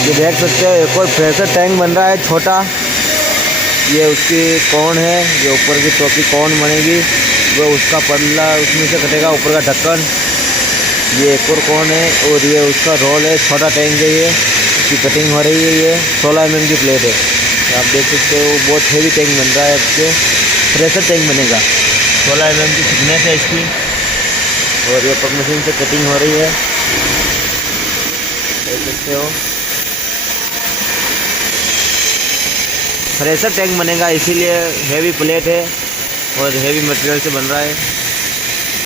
ये देख सकते हो एक और प्रेशर टैंक बन रहा है छोटा। ये उसकी कौन है, ये ऊपर की टोपी कौन बनेगी, वो उसका पल्ला उसमें से कटेगा, ऊपर का ढक्कन। ये एक और कौन है और ये उसका रोल है। छोटा टैंक है ये, इसकी कटिंग हो रही है। ये 16 mm की प्लेट है। आप देख सकते हो बहुत हेवी टैंक बन रहा है। इससे प्रेशर टैंक बनेगा। 16 mm की थिकनेस है इसकी और ये पग मशीन से कटिंग हो रही है, देख सकते हो। प्रेशर टैंक बनेगा, इसीलिए हेवी प्लेट है और हेवी मटेरियल से बन रहा है।